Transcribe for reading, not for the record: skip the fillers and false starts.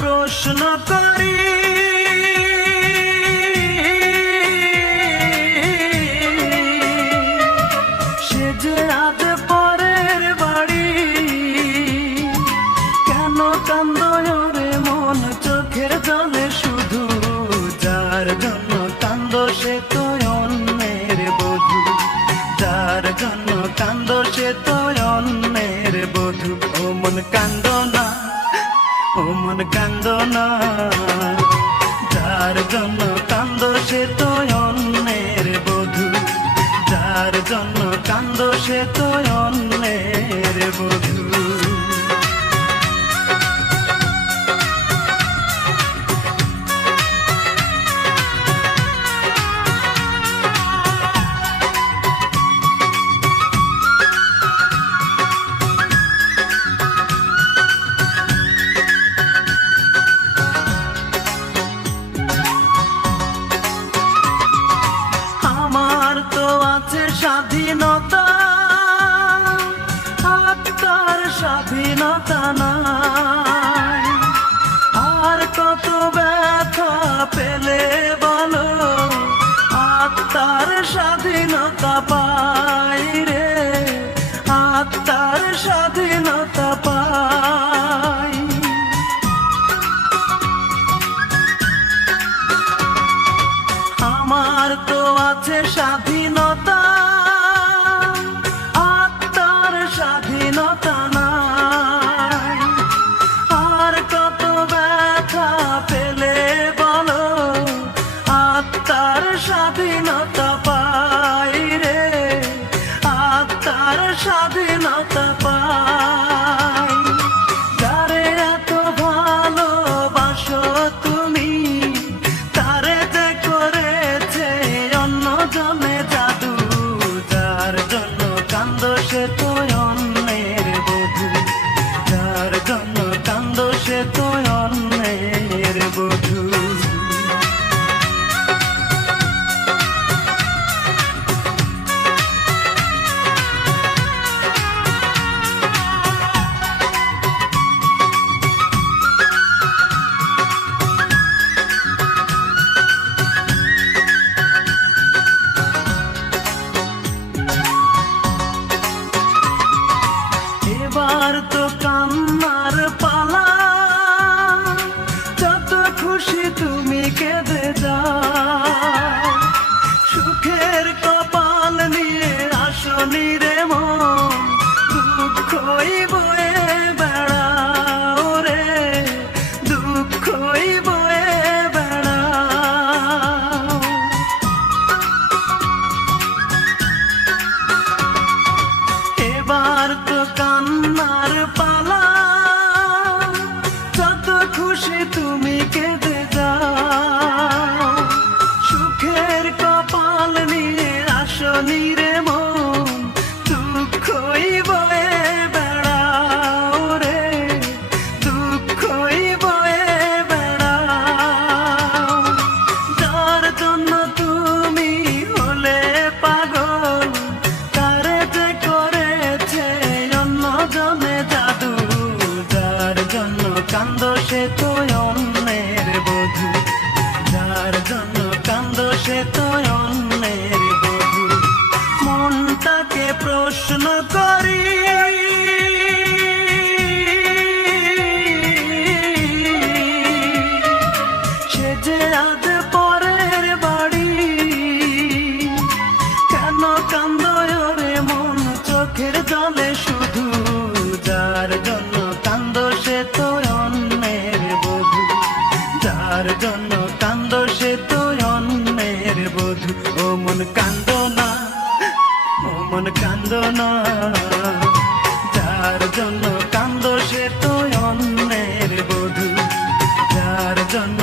প্রশ্ন করি, সে যে আজ পরের বাড়ি, কেন কান্দো রে মন চোখের জলে শুধু, যার জন্য কান্দো সে তো অন্যের বধূ, যার জন্য কান্দো সে তো অন্যের বধূ। ও মন কান্দো না, ও মন কান্দো না, যার জন্য কান্দো সে তো অন্যের বধূ, যার জন্য কান্দো সে তো অন্যের বধূ। স্বাধীনতা, আত্মার স্বাধীনতা নাই, আর কত ব্যথা পেলে বলো, আত্মার স্বাধীনতা পাই রে, আত্মার স্বাধীনতা পাই। আমার তো আছে স্বাধীনতা, আত্মার স্বাধীনতা নাই, আর কত ব্যথা পেলে বলো, আত্মার স্বাধীনতা পাই রে, আত্মার স্বাধীনতা পাই। যারে এত ভালোবাসো তুমি, তারে যে করেছে অন্য জনে জাদু, যার জন্য কান্দো সে তো অন্যের বধূ, যার জন্য কান্দো সে তো অন্যের বধূ। এবার তো কান্নার পালা, যত খুশি তুমি কেঁদে যাও, সুখের কপাল নিয়ে আসনি রে মন, দুঃখই বয়ে বেড়াও রে, দুঃখই বয়ে বেড়াও। এবার তো কান্নার পালা, যত খুশি তুমি কেঁদে যাও, সুখের কপাল নিয়ে আসনি রে মন, দুঃখই বয়ে বেড়াও রে, দুঃখই বয়ে বেড়াও। যার জন্য তুমি হলে পাগল, তারে যে করেছে অন্য জনে জাদু, যার জন্য কান্দো সে তো অন্যের বধূ, যার জন্য কান্দো সে তো অন্যের বধূ। মনটাকে প্রশ্ন করি, সে যে আজ পরের বাড়ি, কেন কান্দো রে মন চোখের জলে শুধু, যার জন্য কান্দো সে তো অন্যের বধূ, যার জন্য কান্দো সে তো অন্যের বধূ। ও মন কান্দো না, ও মন কান্দো না, যার জন্য কান্দো সে তো অন্যের বধূ, যার জন্য